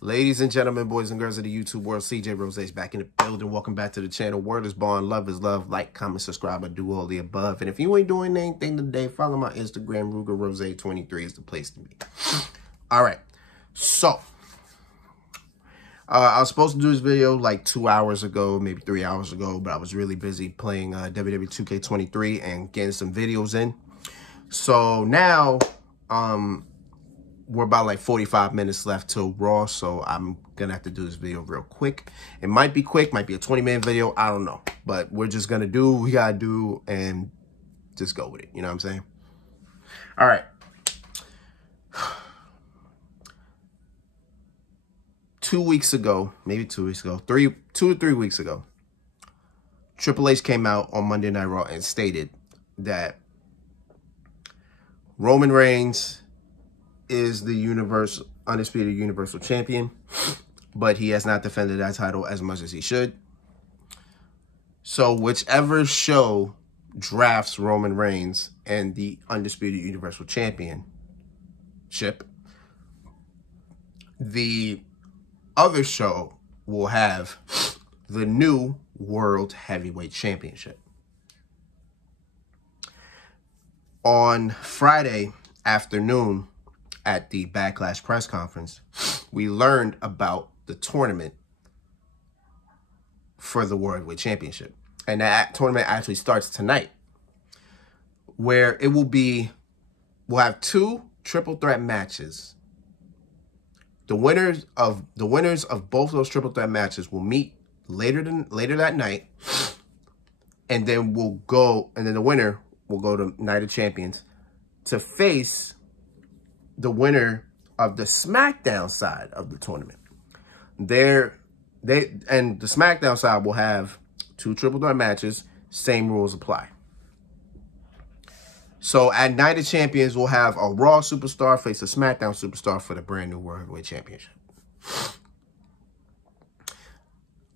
Ladies and gentlemen, boys and girls of the YouTube world, CJ Rose is back in the building. Welcome back to the channel. Word is bond, love is love. Like, comment, subscribe, I do all the above. And if you ain't doing anything today, follow my Instagram. RugerRose23 is the place to be. All right. So, I was supposed to do this video like 2 hours ago, maybe 3 hours ago, but I was really busy playing WWE 2K23 and getting some videos in. So now, we're about like 45 minutes left till Raw, so I'm gonna have to do this video real quick. It might be quick, might be a 20-minute video, I don't know. But we're just gonna do what we gotta do and just go with it, you know what I'm saying? All right. 2 weeks ago, maybe 2 weeks ago, 2 or 3 weeks ago, Triple H came out on Monday Night Raw and stated that Roman Reigns is the undisputed Universal Champion, but he has not defended that title as much as he should. So whichever show drafts Roman Reigns and the undisputed Universal Championship, the other show will have the new World Heavyweight Championship. On Friday afternoon, at the Backlash press conference, we learned about the tournament for the World Heavyweight Championship. And that tournament actually starts tonight, where it will be, we'll have 2 triple threat matches. The winners of both those triple threat matches will meet later that night, and then the winner will go to Night of Champions to face the winner of the SmackDown side of the tournament. And the SmackDown side will have 2 triple threat matches, same rules apply. So at Night of Champions, we'll have a Raw superstar face a SmackDown superstar for the brand new World Heavyweight Championship.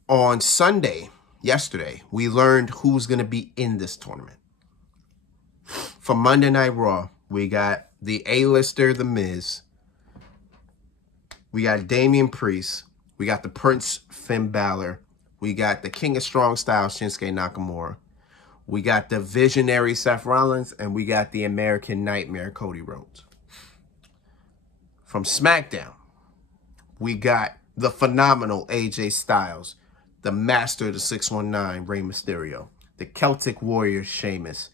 On Sunday, yesterday, we learned who's going to be in this tournament. For Monday Night Raw, we got the A-lister, The Miz. We got Damian Priest. We got the Prince, Finn Balor. We got the King of Strong Style, Shinsuke Nakamura. We got the Visionary, Seth Rollins. And we got the American Nightmare, Cody Rhodes. From SmackDown, we got the phenomenal AJ Styles, the Master of the 619, Rey Mysterio, the Celtic Warrior, Sheamus.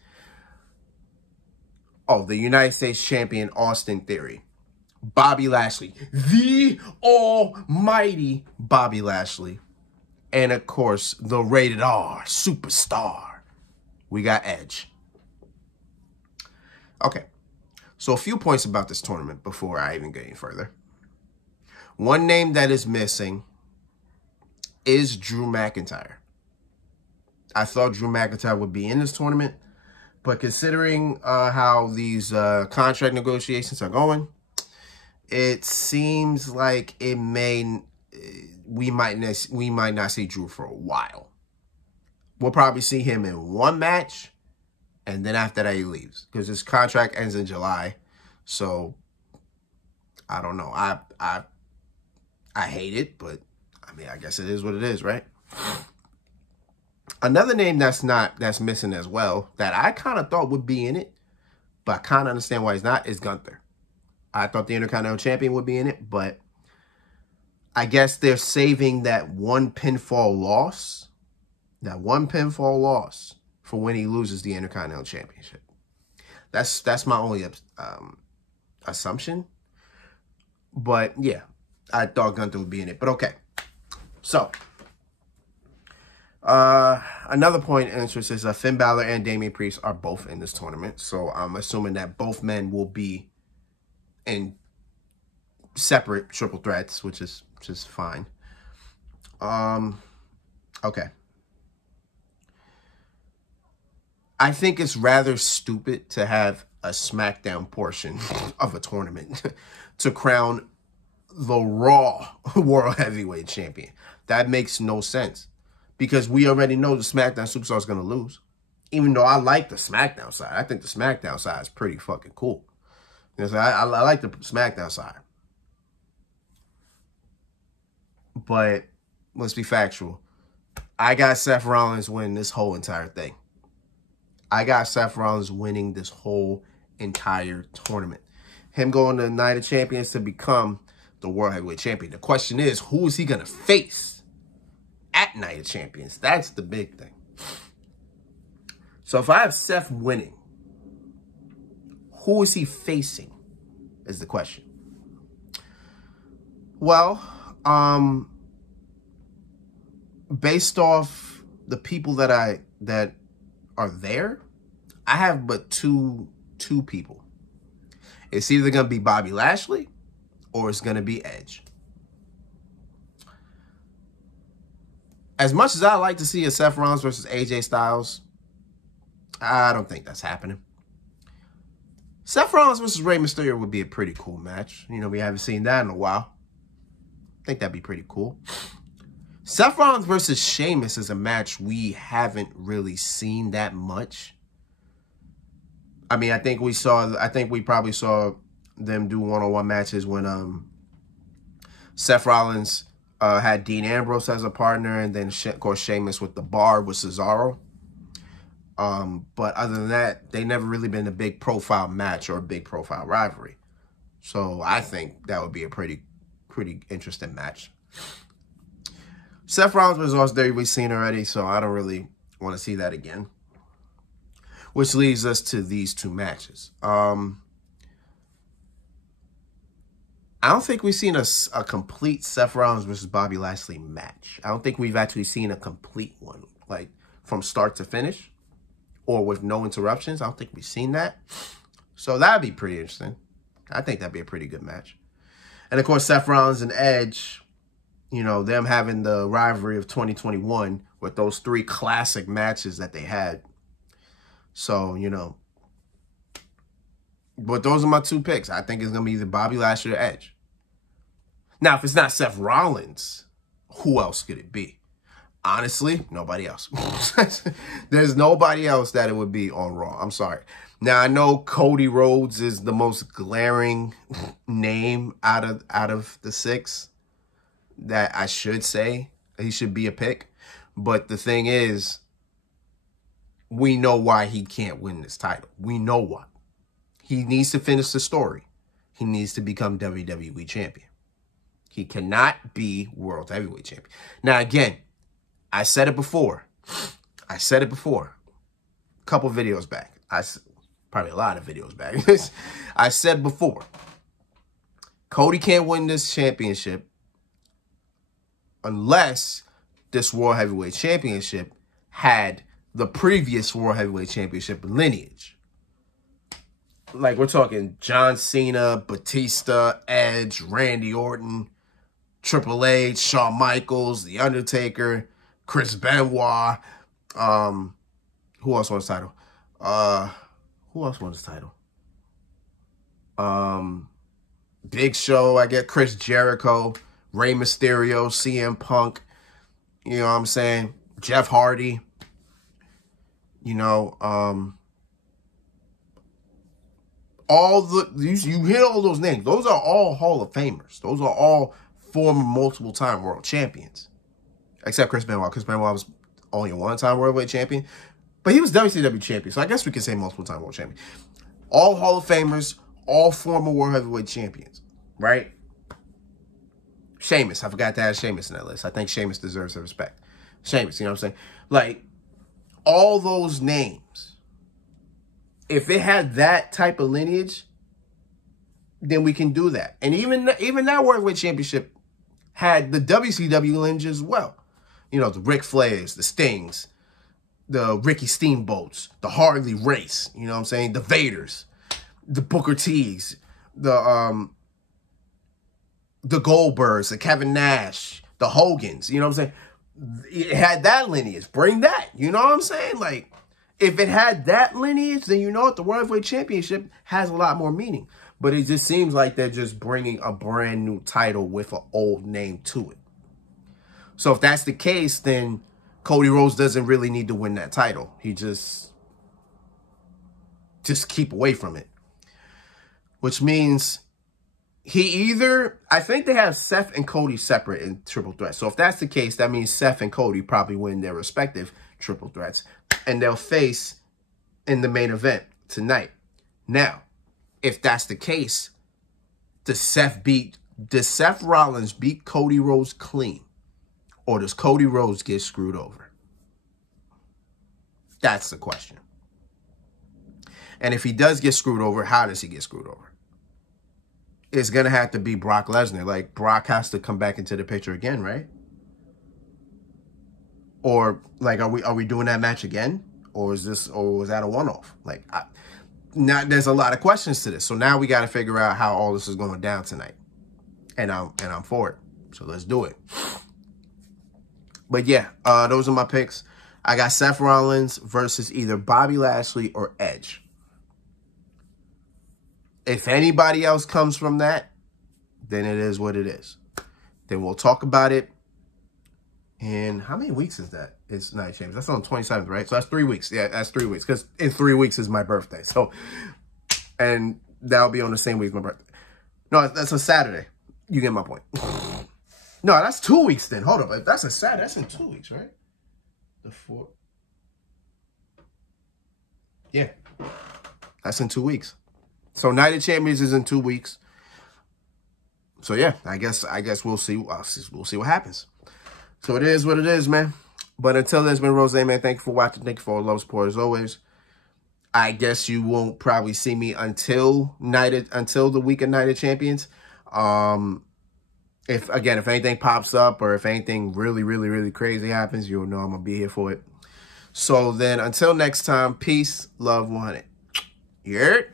Oh, the United States Champion, Austin Theory. Bobby Lashley. The almighty Bobby Lashley. And, of course, the rated R superstar. We got Edge. Okay. So, a few points about this tournament before I even get any further. One name that is missing is Drew McIntyre. I thought Drew McIntyre would be in this tournament. But considering how these contract negotiations are going, it seems like we might not see Drew for a while. We'll probably see him in one match, and then after that he leaves because his contract ends in July. So I don't know. I hate it, but I mean I guess it is what it is, right? Another name that's missing as well, that I kind of thought would be in it, but I kind of understand why he's not, is Gunther. I thought the Intercontinental Champion would be in it, but I guess they're saving that one pinfall loss for when he loses the Intercontinental Championship. That's my only assumption. But yeah, I thought Gunther would be in it, but okay. So, another point of interest is Finn Balor and Damian Priest are both in this tournament. So I'm assuming that both men will be in separate triple threats, which is fine. Okay. I think it's rather stupid to have a SmackDown portion of a tournament to crown the Raw World Heavyweight Champion. That makes no sense. Because we already know the SmackDown superstar is going to lose. Even though I like the SmackDown side. I think the SmackDown side is pretty fucking cool. I like the SmackDown side. But let's be factual. I got Seth Rollins winning this whole entire thing. I got Seth Rollins winning this whole entire tournament. Him going to Night of Champions to become the World Heavyweight Champion. The question is, who is he going to face at Night of Champions? That's the big thing. So if I have Seth winning, who is he facing is the question. Well, based off the people that are there, I have but two people. It's either going to be Bobby Lashley or it's going to be Edge. As much as I like to see a Seth Rollins versus AJ Styles, I don't think that's happening. Seth Rollins versus Rey Mysterio would be a pretty cool match. You know, we haven't seen that in a while. I think that'd be pretty cool. Seth Rollins versus Sheamus is a match we haven't really seen that much. I mean, I think we probably saw them do one-on-one matches when Seth Rollins had Dean Ambrose as a partner, and then of course Sheamus with the Bar with Cesaro. But other than that, they never really been a big profile match or a big profile rivalry. So I think that would be a pretty interesting match. Seth Rollins versus Austin Theory we've seen already, so I don't really want to see that again. Which leads us to these two matches. I don't think we've seen a complete Seth Rollins versus Bobby Lashley match. I don't think we've actually seen a complete one, like from start to finish or with no interruptions. I don't think we've seen that. So that'd be pretty interesting. I think that'd be a pretty good match. And of course, Seth Rollins and Edge, you know, them having the rivalry of 2021 with those 3 classic matches that they had. So, you know, but those are my 2 picks. I think it's going to be either Bobby Lashley or Edge. Now, if it's not Seth Rollins, who else could it be? Honestly, nobody else. There's nobody else that it would be on Raw. I'm sorry. Now, I know Cody Rhodes is the most glaring name out of the 6 that I should say he should be a pick. But the thing is, we know why he can't win this title. We know why. He needs to finish the story. He needs to become WWE champion. He cannot be World Heavyweight champion. Now, again, I said it before. A couple videos back. Probably a lot of videos back. I said before, Cody can't win this championship unless this World Heavyweight Championship had the previous World Heavyweight Championship lineage. Like, we're talking John Cena, Batista, Edge, Randy Orton, Triple H, Shawn Michaels, The Undertaker, Chris Benoit. Who else won this title? Big Show, I get Chris Jericho, Rey Mysterio, CM Punk. You know what I'm saying? Jeff Hardy. You know, you hear all those names. Those are all Hall of Famers. Those are all former multiple-time world champions. Except Chris Benoit. Chris Benoit was only a one-time world heavyweight champion. But he was WCW champion. So I guess we can say multiple-time world champion. All Hall of Famers. All former world heavyweight champions. Right? Sheamus. I forgot to add Sheamus in that list. I think Sheamus deserves the respect. Sheamus, you know what I'm saying? Like, all those names, if it had that type of lineage, then we can do that. And even that World Heavyweight Championship had the WCW lineage as well. You know, the Ric Flairs, the Stings, the Ricky Steamboats, the Harley Race, you know what I'm saying? The Vaders, the Booker T's, the Goldbergs, the Kevin Nash, the Hogans, you know what I'm saying? It had that lineage. Bring that. You know what I'm saying? Like, if it had that lineage, then you know what? The World Heavyweight Championship has a lot more meaning. But it just seems like they're just bringing a brand new title with an old name to it. So if that's the case, then Cody Rhodes doesn't really need to win that title. He just keep away from it. Which means I think they have Seth and Cody separate in triple threat. So if that's the case, that means Seth and Cody probably win their respective triple threats. And they'll face in the main event tonight. Now, if that's the case, does Seth Rollins beat Cody Rhodes clean? Or does Cody Rhodes get screwed over? That's the question. And if he does get screwed over, how does he get screwed over? It's going to have to be Brock Lesnar. Like, Brock has to come back into the picture again, right? Or, like, are we doing that match again? Or was that a one-off? Like, now there's a lot of questions to this. So now we got to figure out how all this is going down tonight. And I'm for it. So let's do it. But yeah, those are my picks. I got Seth Rollins versus either Bobby Lashley or Edge. If anybody else comes from that, then it is what it is. Then we'll talk about it. And how many weeks is that? It's Night Champions. That's on the 27th, right? So that's 3 weeks. Yeah, that's 3 weeks. Because in 3 weeks is my birthday. So, and that'll be on the same week as my birthday. No, that's a Saturday. You get my point. No, that's 2 weeks then. Hold up. That's a Saturday. That's in 2 weeks, right? The 4th. Yeah. That's in 2 weeks. So Night of Champions is in 2 weeks. So yeah, I guess we'll see. We'll see what happens. So it is what it is, man. But until then, it's been Rose, man. Thank you for watching. Thank you for all the love, support as always. I guess you won't probably see me until the week of Night of Champions. If anything pops up or if anything really, really, really crazy happens, you'll know I'm gonna be here for it. So then, until next time, peace, love, 100. You heard?